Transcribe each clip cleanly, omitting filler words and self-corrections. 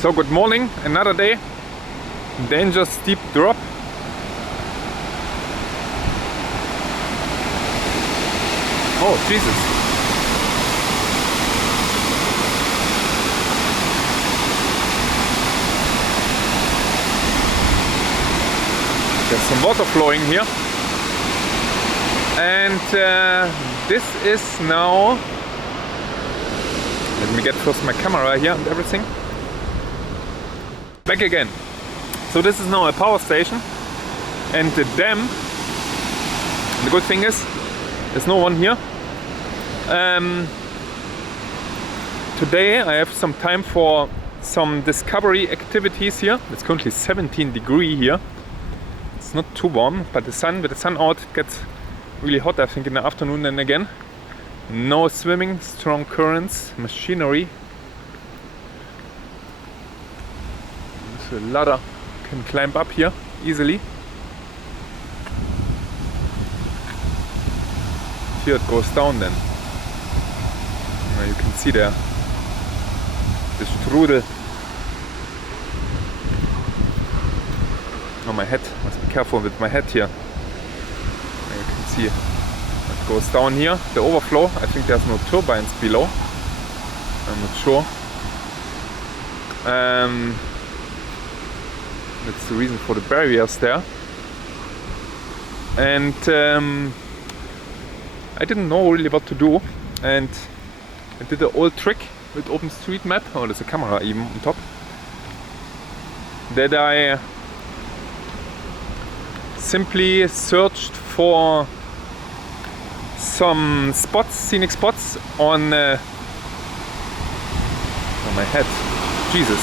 So good morning, another day, dangerous steep drop. Oh Jesus. There's some water flowing here. And this is now, let me get first my camera here and everything. Back again. So this is now a power station and the dam. The good thing is there's no one here. Today I have some time for some discovery activities here. It's currently 17 degrees here. It's not too warm, but with the sun out, it gets really hot, I think, in the afternoon. And again, no swimming, strong currents, machinery. There's a ladder, you can climb up here easily. Here it goes down then. Now you can see there the strudel. Oh, my head, must be careful with my head here. Now you can see it goes down here, the overflow. I think there's no turbines below, I'm not sure. That's the reason for the barriers there. And I didn't know really what to do, and I did an old trick with OpenStreetMap. Oh, there's a camera even on top. That I simply searched for some spots, scenic spots on my head. Jesus.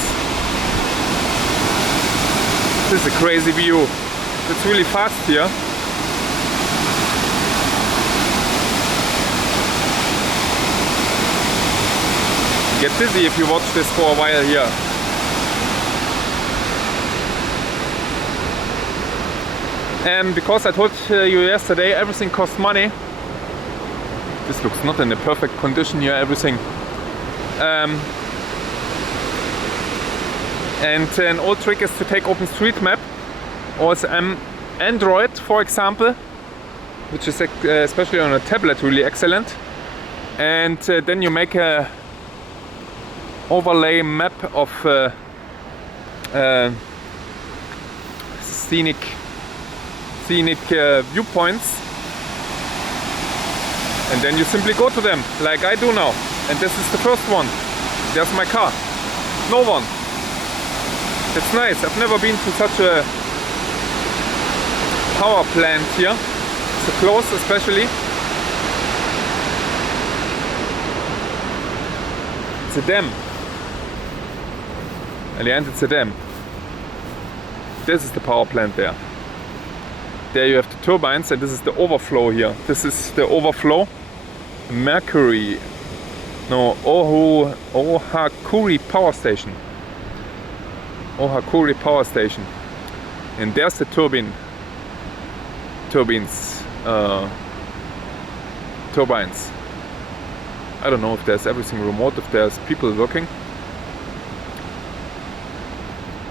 This is a crazy view. It's really fast here. Get dizzy if you watch this for a while here. And because I told you yesterday everything costs money. This looks not in a perfect condition here, everything. And an old trick is to take OpenStreetMap or Android, for example, which is especially on a tablet really excellent. And then you make a overlay map of scenic viewpoints, and then you simply go to them like I do now. And this is the first one. There's my car. No one. It's nice. I've never been to such a power plant here. So close, especially. It's a dam. At the end, it's a dam. This is the power plant there. There you have the turbines, and this is the overflow here. This is the overflow. Mercury. No, Ohakuri Power Station. Ohakuri Power Station. And there's the turbines. I don't know if there's everything remote, if there's people working.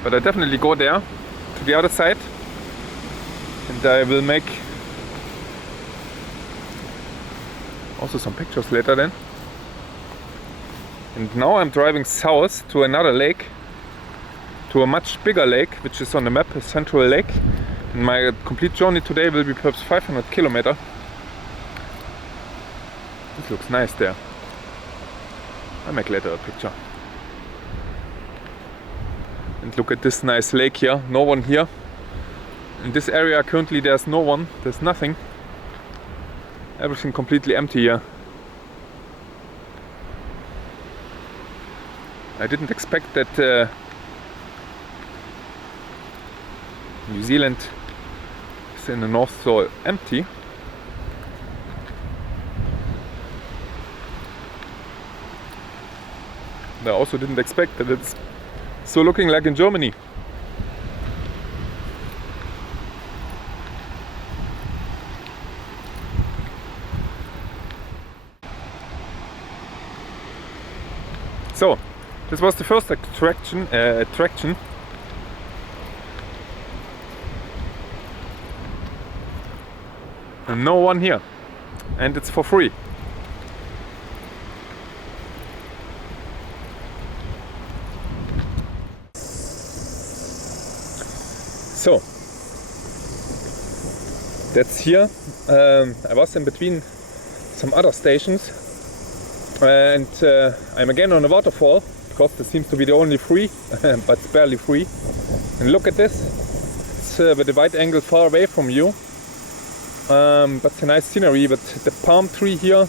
But I definitely go there, to the other side. And I will make also some pictures later then. And now I'm driving south to another lake, to a much bigger lake, which is on the map, a central lake. And my complete journey today will be perhaps 500 kilometers. This looks nice there. I'll make later a picture. And look at this nice lake here, no one here. In this area currently there's no one, there's nothing. Everything completely empty here. I didn't expect that New Zealand is in the north so empty. I also didn't expect that it's so looking like in Germany. So, This was the first attraction. And no one here, and it's for free. So that's here. I was in between some other stations, and I'm again on a waterfall because this seems to be the only free, but it's barely free. And look at this. It's with a wide angle far away from you. But it's a nice scenery, but the palm tree here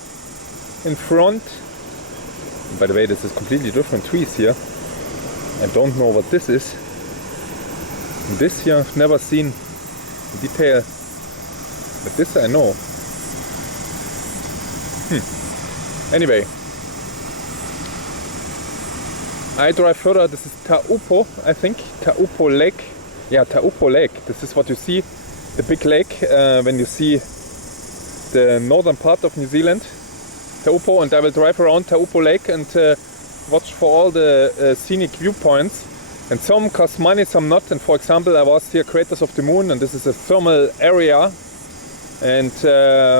in front. By the way, this is completely different trees here. I don't know what this is. This here I've never seen in detail, but this I know. Anyway, I drive further. This is Taupō, I think. Taupō Lake. Yeah, Taupō Lake. This is what you see. The big lake when you see the northern part of New Zealand, Taupō, and I will drive around Taupō Lake and watch for all the scenic viewpoints. And some cost money, some not. And for example, I was here Craters of the Moon, and this is a thermal area, and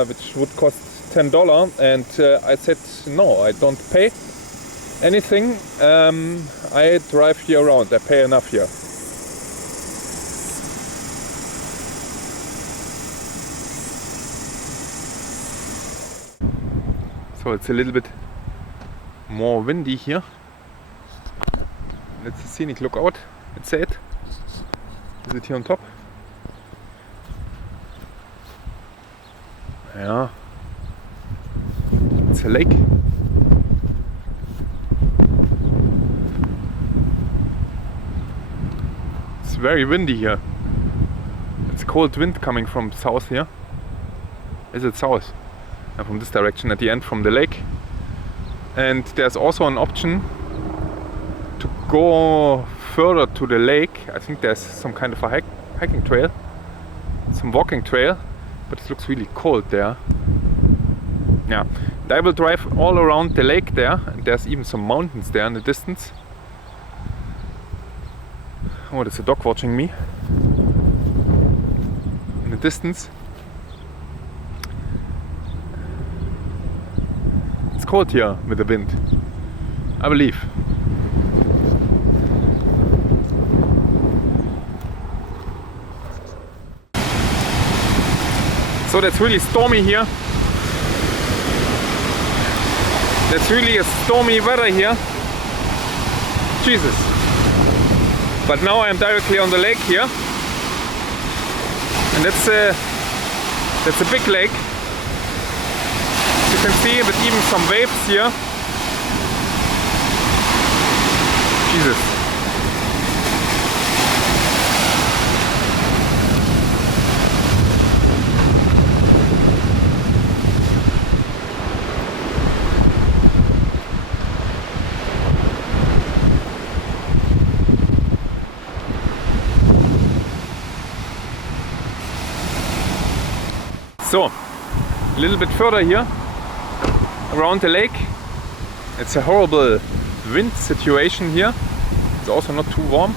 which would cost $10. And I said no, I don't pay anything. I drive here around. I pay enough here. So it's a little bit more windy here. That's a scenic lookout, it said. Is it here on top? Yeah. It's a lake. It's very windy here. It's cold wind coming from south here. Is it south? From this direction at the end from the lake. And there's also an option to go further to the lake. I think there's some kind of a hiking trail, some walking trail, but it looks really cold there. Yeah, and I will drive all around the lake there, and there's even some mountains there in the distance. Oh, there's a dog watching me in the distance. It's cold here with the wind, I believe. So that's really stormy here. That's really a stormy weather here. Jesus. But now I'm directly on the lake here. And that's a big lake. You can see with even some waves here. Jesus. So, a little bit further here, around the lake. It's a horrible wind situation here. It's also not too warm.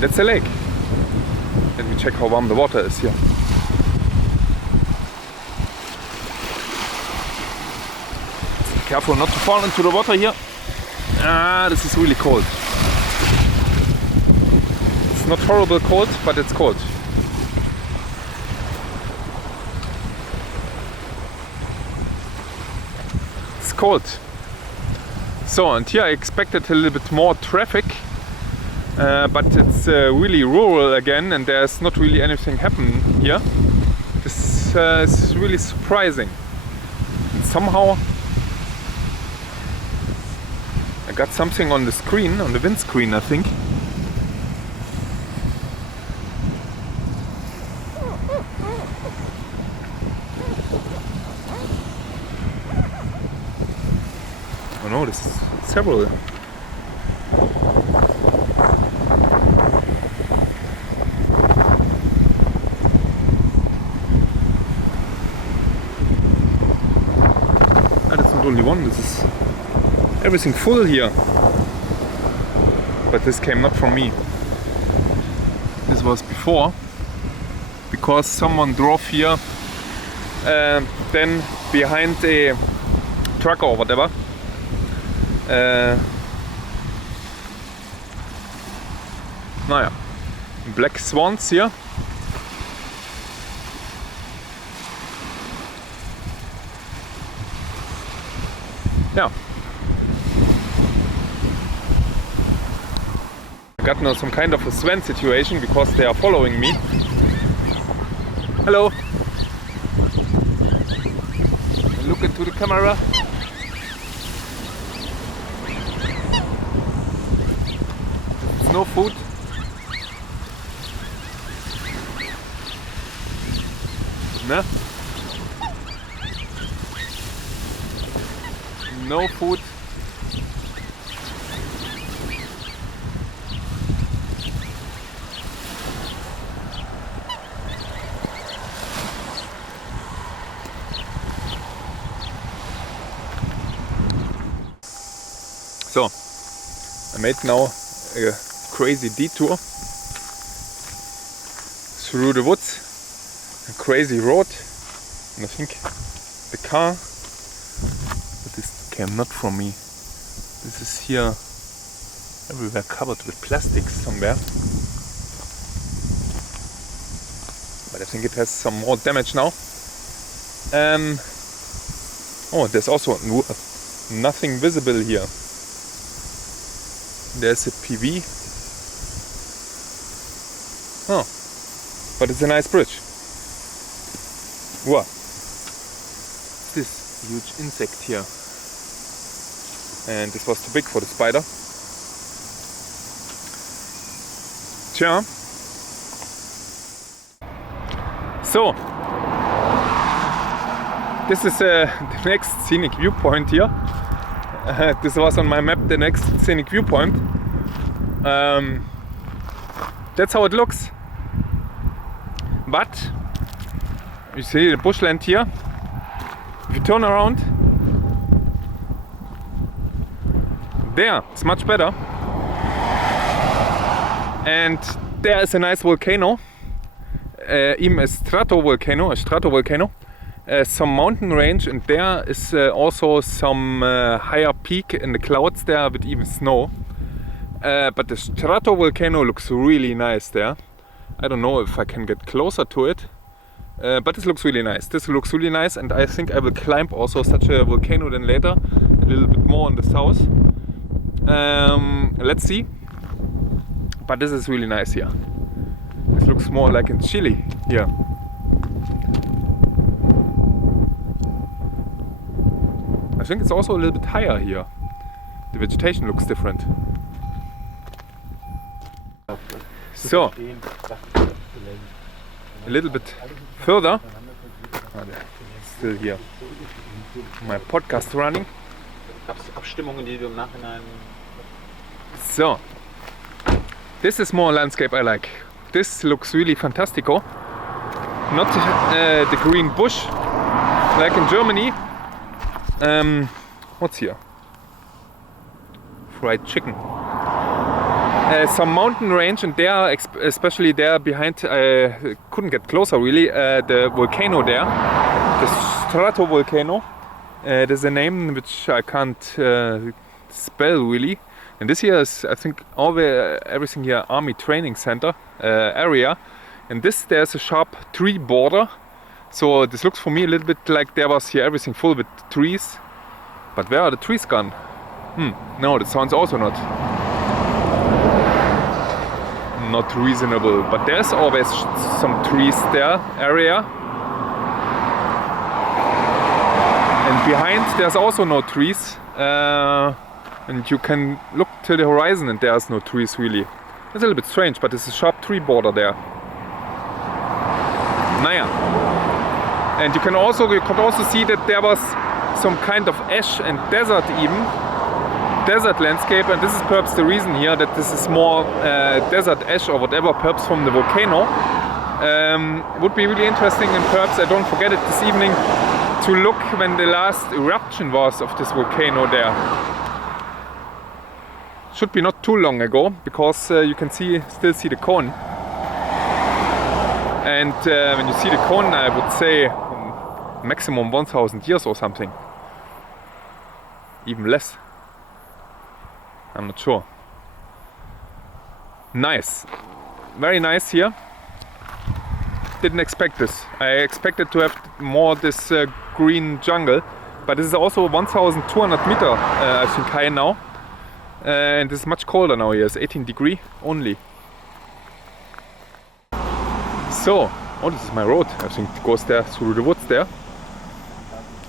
That's the lake. Let me check how warm the water is here. Be careful not to fall into the water here. Ah, this is really cold. It's not horrible cold, but it's cold. It's cold. So, and here I expected a little bit more traffic, but it's really rural again, and there's not really anything happening here. This is really surprising. And somehow I got something on the screen, on the windscreen, I think. Oh no, this is several. Ah, that's not only one. This is everything full here. But this came not from me. This was before, because someone drove here then behind a truck or whatever. Naja, black swans here. Yeah. I got now some kind of a swan situation because they are following me. Hello. Look into the camera. It's no food. No. No food. So, I made now a crazy detour through the woods, a crazy road, and I think the car, but this came not from me. This is here everywhere covered with plastics somewhere. But I think it has some more damage now. Oh, there's also nothing visible here. There's a PV. Oh, but it's a nice bridge. Wow. This huge insect here. And this was too big for the spider. Tja. So. This is the next scenic viewpoint here. This was on my map, the next scenic viewpoint. That's how it looks. But you see the bushland here. If you turn around, there it's much better. And there is a nice volcano, even a stratovolcano. Some mountain range, and there is also some higher peak in the clouds there with even snow. But the stratovolcano looks really nice there. I don't know if I can get closer to it, but this looks really nice. This looks really nice, and I think I will climb also such a volcano then later, a little bit more in the south. Let's see. But this is really nice here. This looks more like in Chile here. I think it's also a little bit higher here. The vegetation looks different. So, a little bit further. Still here. My podcast running. So, this is more landscape I like. This looks really fantastico. Not the green bush like in Germany. What's here? Fried chicken. Some mountain range, and there, especially there behind, I couldn't get closer really, the volcano there, the stratovolcano. There's a name which I can't spell really. And this here is, I think, everything here Army Training Center area. And there's a sharp tree border. So this looks for me a little bit like there was here everything full with trees. But where are the trees gone? No, that sounds also not reasonable. But there's always some trees there area. And behind there's also no trees. And you can look to the horizon and there's no trees really. It's a little bit strange, but it's a sharp tree border there. Naja. And you could also see that there was some kind of ash and desert even. Desert landscape, and this is perhaps the reason here that this is more desert ash or whatever, perhaps from the volcano. Would be really interesting, and perhaps I don't forget it this evening to look when the last eruption was of this volcano there. Should be not too long ago, because you can still see the cone. And when you see the cone, I would say maximum 1000 years or something. Even less. I'm not sure. Nice. Very nice here. Didn't expect this. I expected to have more this green jungle, but this is also 1200 meter I think high now, and it's much colder now here. It's 18 degrees only. So, oh, this is my road. I think it goes there through the woods there.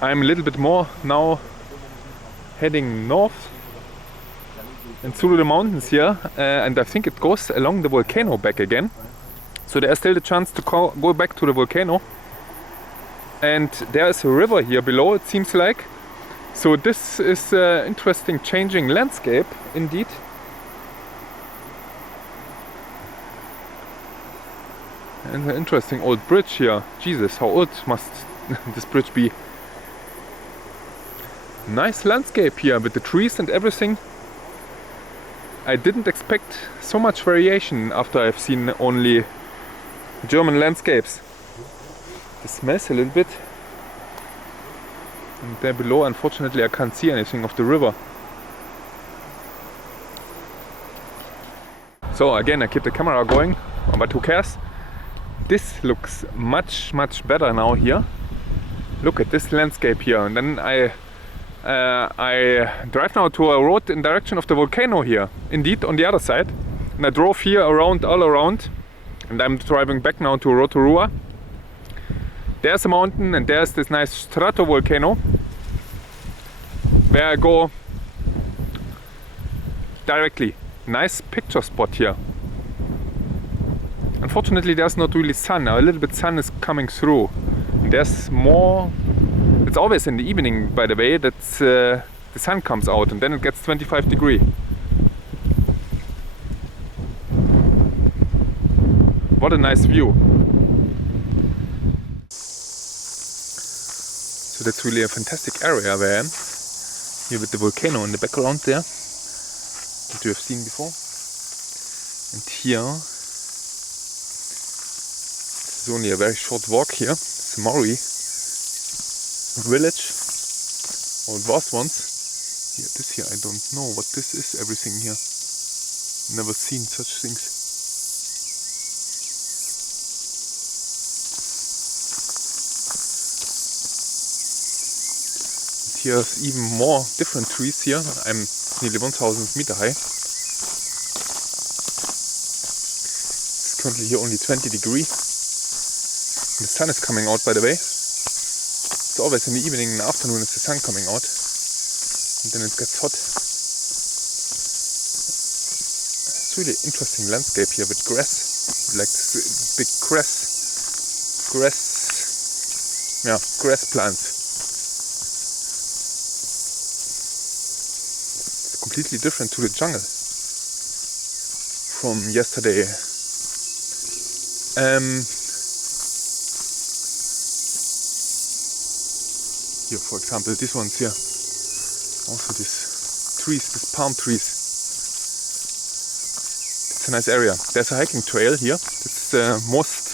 I'm a little bit more now heading north and through the mountains here, and I think it goes along the volcano back again. So there's still the chance to go back to the volcano. And there is a river here below, it seems like. So this is an interesting changing landscape indeed. And an interesting old bridge here. Jesus, how old must this bridge be? Nice landscape here with the trees and everything. I didn't expect so much variation after I've seen only German landscapes. It smells a little bit. And there below, unfortunately, I can't see anything of the river. So again, I keep the camera going, but who cares? This looks much better now here. Look at this landscape here. And then I drive now to a road in direction of the volcano here. Indeed, on the other side. And I drove here around, all around. And I'm driving back now to Rotorua. There's a mountain and there's this nice stratovolcano where I go directly. Nice picture spot here. Unfortunately there's not really sun. A little bit sun is coming through. And there's more. It's always in the evening, by the way, that the sun comes out and then it gets 25 degrees. What a nice view. So that's really a fantastic area where I am. Here with the volcano in the background there, that you have seen before. And here, this is only a very short walk here. It's a Māori village, or it was once. Here, this here, I don't know what this is, everything here. Never seen such things. Here's even more different trees here. I'm nearly 1000 meter high. It's currently here only 20 degrees. The sun is coming out, by the way. It's always in the evening and afternoon is the sun coming out. And then it gets hot. It's really interesting landscape here with grass. Like this big grass plants. Completely different to the jungle from yesterday. Here, for example, these ones here. Also these trees, these palm trees. It's a nice area. There's a hiking trail here. It's the most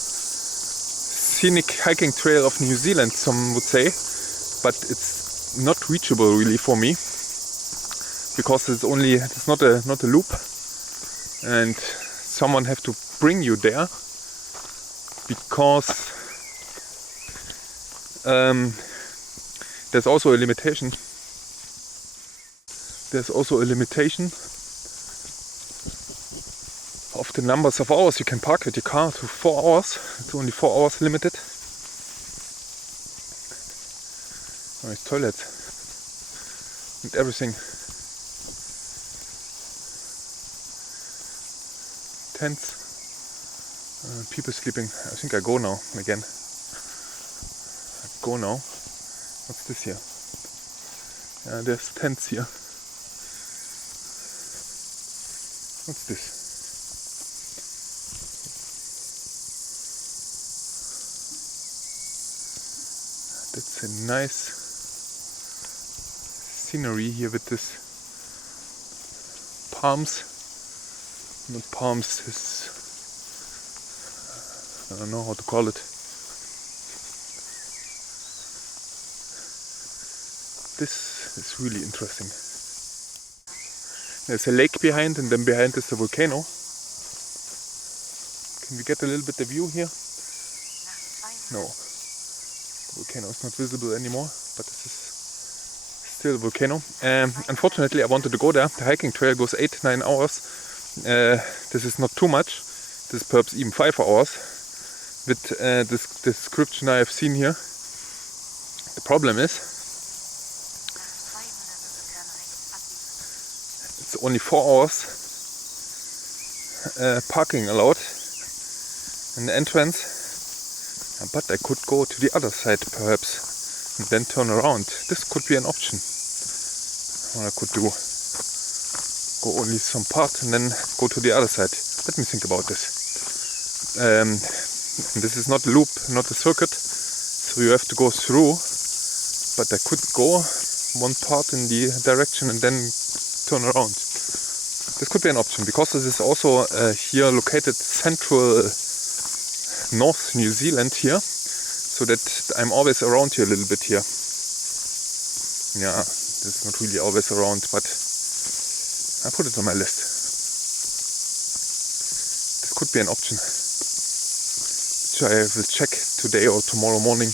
scenic hiking trail of New Zealand, some would say. But it's not reachable really for me. Because it's not a loop, and someone have to bring you there, because there's also a limitation. There's also a limitation of the numbers of hours you can park with your car to 4 hours. It's only 4 hours limited. Nice toilets and everything. Tents, people sleeping. I think I go now again. Go now. What's this here? Yeah, there's tents here. What's this? That's a nice scenery here with this palms. Not palms, this, I don't know how to call it. This is really interesting. There's a lake behind, and then behind is the volcano. Can we get a little bit of view here? No. The volcano is not visible anymore, but this is still a volcano. Unfortunately, I wanted to go there. The hiking trail goes 8-9 hours. This is not too much. This is perhaps even 5 hours with this description I have seen here. The problem is it's only 4 hours parking allowed in the entrance, but I could go to the other side perhaps and then turn around. This could be an option. What I could do, go only some part and then go to the other side. Let me think about this. This is not a loop, not a circuit, so you have to go through, but I could go one part in the direction and then turn around. This could be an option, because this is also here located central North New Zealand here, so that I'm always around here a little bit here. Yeah, this is not really always around, but I put it on my list. This could be an option, which I will check today or tomorrow morning.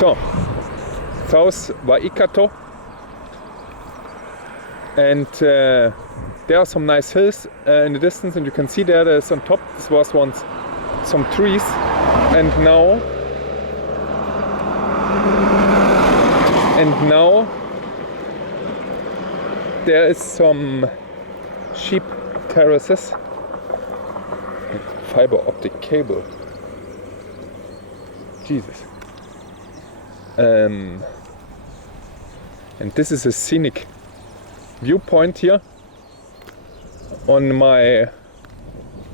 So, South Waikato, and there are some nice hills in the distance, and you can see there's on top, this was once some trees, and now there is some sheep terraces, fiber optic cable. Jesus. And this is a scenic viewpoint here on my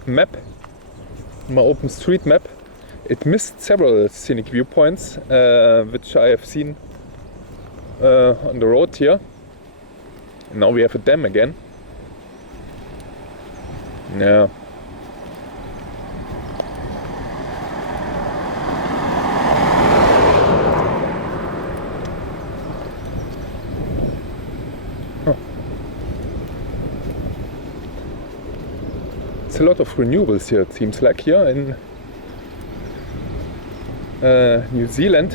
map, my OpenStreetMap. It missed several scenic viewpoints which I have seen on the road here. And now we have a dam again. Yeah. It's a lot of renewables here, it seems like, here in New Zealand.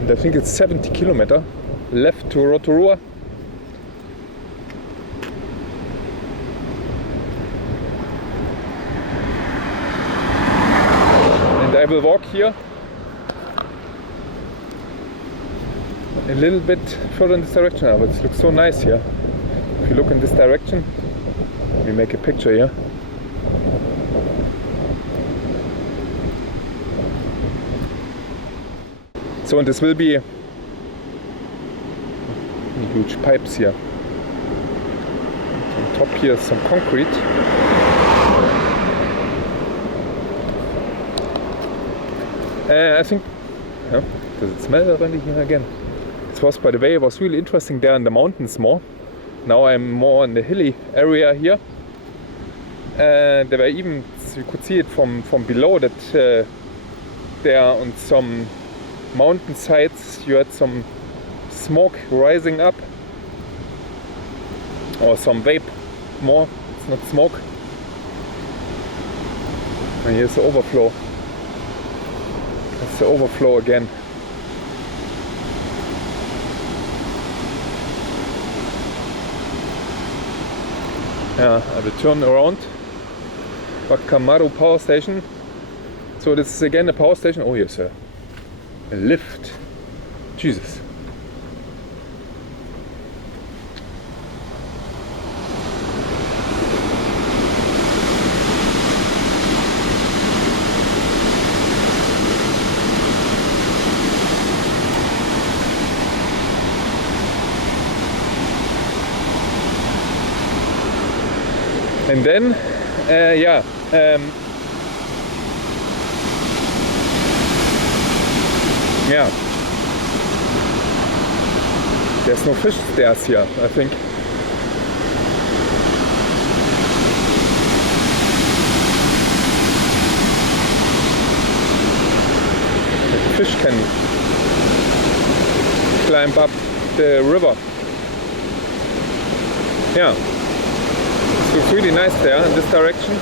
And I think it's 70 kilometers left to Rotorua. And I will walk here a little bit further in this direction now, but it looks so nice here. If you look in this direction, let me make a picture here. So, and this will be huge pipes here. On top here is some concrete. I think, does it smell already here again? It was, by the way, it was really interesting there in the mountains more. Now I'm more in the hilly area here. There were even, you could see it from below, that there on some mountain sides you had some smoke rising up, or some vape more, it's not smoke. And here's the overflow. That's the overflow again. Yeah, I will turn around. Wakamaru power station. So this is again a power station. Oh yes, a lift. Jesus. And then, yeah, there's no fish stairs here, I think. The fish can climb up the river. Yeah. So it's really nice there in this direction.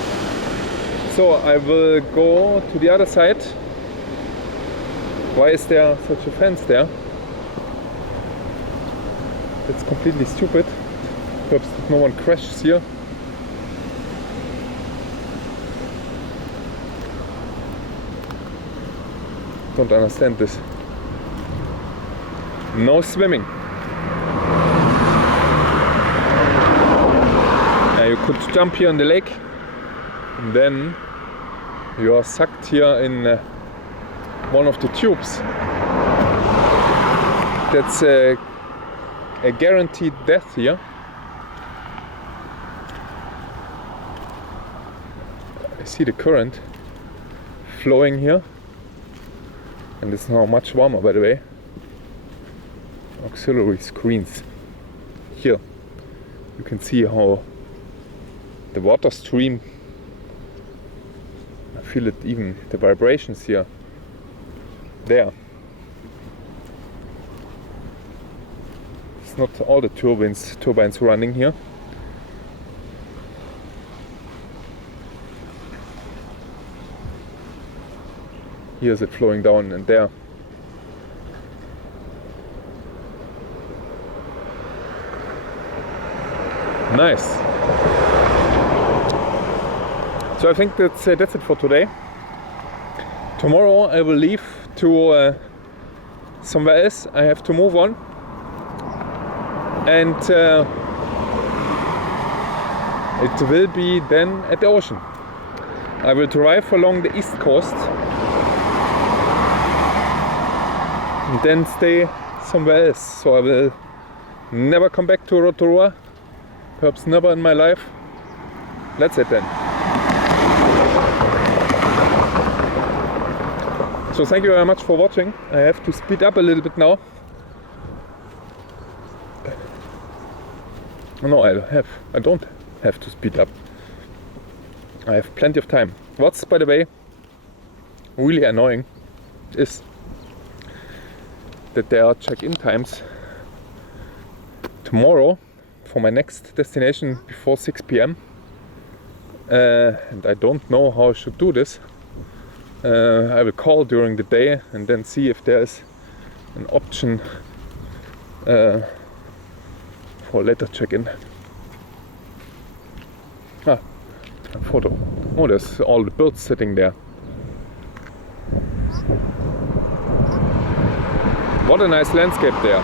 So I will go to the other side. Why is there such a fence there? It's completely stupid. Perhaps no one crashes here. Don't understand this. No swimming. You could jump here in the lake, and then you are sucked here in one of the tubes. That's a guaranteed death here. I see the current flowing here, and it's now much warmer, by the way. Auxiliary screens. Here you can see how the water stream, I feel it, even the vibrations here, there. It's not all the turbines running here. Here's it flowing down, and there. Nice. So I think that's it for today. Tomorrow I will leave to somewhere else. I have to move on, and it will be then at the ocean. I will drive along the east coast and then stay somewhere else. So I will never come back to Rotorua, perhaps never in my life. That's it then. So thank you very much for watching. I have to speed up a little bit now. No, I don't have to speed up. I have plenty of time. What's, by the way, really annoying is that there are check-in times tomorrow for my next destination before 6 p.m. And I don't know how I should do this. I will call during the day and then see if there is an option for later check-in. A photo. Oh, there's all the birds sitting there. What a nice landscape there.